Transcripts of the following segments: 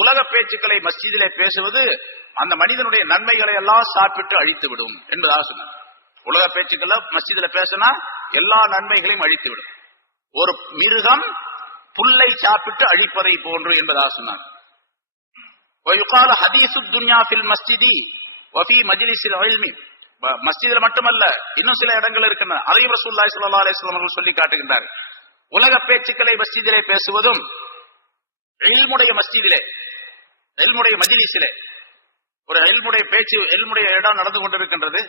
உலக பேச்சுக்களை மஸ்ஜிதிலே பேசுவது அந்த மனிதனுடைய நன்மைகளை எல்லாம் சாப்பிட்டு அழித்து விடும் என்பதாக சொன்னார். உலக பேச்சுக்களை மஸ்ஜிதில பேசினா எல்லா நன்மைகளையும் அழித்து விடும். ஒரு மிருகம் புல்லை சாப்பிட்டு அழிப்பதை போன்று என்பதாக சொன்னார். மஸ்ஜிதில் மட்டுமல்ல இன்னும் சில இடங்கள் இருக்கின்றன. அதையும் ரசூல்லாய் சொல்லா அலிஸ்லாம் அவர்கள் சொல்லி காட்டுகின்றார் உலக பேச்சுக்களை மஸ்ஜிதிலே பேசுவதும் எல்முடைய மஸ்ஜிதிலே எல்முடைய மஜிலிசிலே ஒரு எல்முடைய பேச்சு எல்முடைய இடம் நடந்து கொண்டிருக்கின்றது.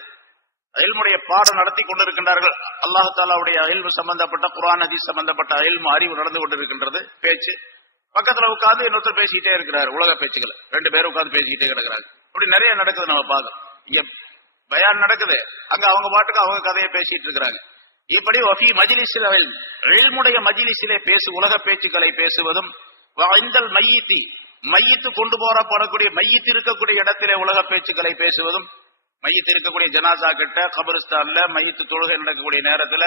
அயல்முடைய பாடம் நடத்தி கொண்டிருக்கின்றார்கள். அல்லாஹ் தாலாவுடைய இல்மு சம்பந்தப்பட்ட குரான் நதி சம்பந்தப்பட்ட அயல்மு அறிவு நடந்து கொண்டிருக்கின்றது பேச்சு. பக்கத்துல உட்காந்து இன்னொருத்தர் பேசிக்கிட்டே இருக்கிறார் உலக பேச்சுக்களை. ரெண்டு பேரும் உட்காந்து பேசிக்கிட்டே கிடக்கிறாங்க இப்படி நிறைய நடக்குது நம்ம பார்க்கணும் இங்க பயான் நடக்குது. அங்க அவங்க பாட்டுக்கு அவங்க கதையை பேசிட்டு இருக்கிறாங்க. இப்படி ஒஃபி மஜ்லிஸில் எழுமுடைய மஜிலிசிலே பேசு உலக பேச்சுக்களை பேசுவதும் வாய்ந்தல் மையத்தி. மையத்து கொண்டு போறப்படக்கூடிய மையத்து இருக்கக்கூடிய இடத்திலே உலக பேச்சுக்களை பேசுவதும் மையத்து இருக்கக்கூடிய ஜனாசா கிட்ட கபரிஸ்தான்ல மையத்து தொழுகை நடக்கக்கூடிய நேரத்துல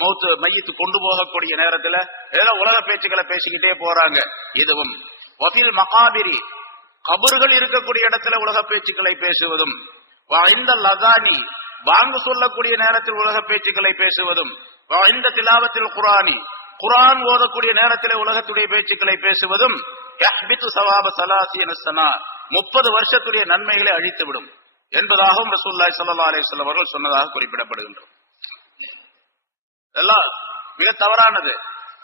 மௌத்து மையத்து கொண்டு போகக்கூடிய நேரத்துல ஏதோ உலக பேச்சுக்களை பேசிக்கிட்டே போறாங்க. இதுவும் வஃபில் மகாபிரி கபறுகள் இருக்கக்கூடிய இடத்துல உலக பேச்சுக்களை பேசுவதும் இந்த லதானி வாங்கு சொல்லக்கூடிய நேரத்தில் உலக பேச்சுக்களை பேசுவதும் இந்த திலாவத்தில் குரானி குரான் ஓதக்கூடிய நேரத்தில் உலகத்துடைய பேச்சுக்களை பேசுவதும் முப்பது வருஷத்துடைய நன்மைகளை அழித்துவிடும் என்பதாகவும் ரசூல்லாய் சல்லா அலைஹி அவர்கள் சொன்னதாக குறிப்பிடப்படுகின்றோம் இதெல்லாம் மிக தவறானது.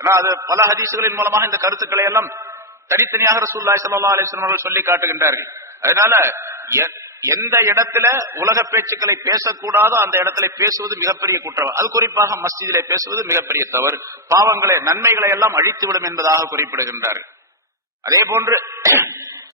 ஏன்னா அது பல ஹதீசுகளின் மூலமாக இந்த கருத்துக்களை எல்லாம் தனித்தனியாக ரசூல்லாய் சல்லா அலைஹி அவர்கள் சொல்லி காட்டுகின்றார்கள். அதனால எந்த இடத்துல உலக பேச்சுக்களை பேசக்கூடாதோ அந்த இடத்துல பேசுவது மிகப்பெரிய குற்றம் அது குறிப்பாக மஸ்ஜிதிலே பேசுவது மிகப்பெரிய தவறு. பாவங்களை நன்மைகளை எல்லாம் அழித்துவிடும் என்பதாக குறிப்பிடுகின்றார்கள். அதே போன்று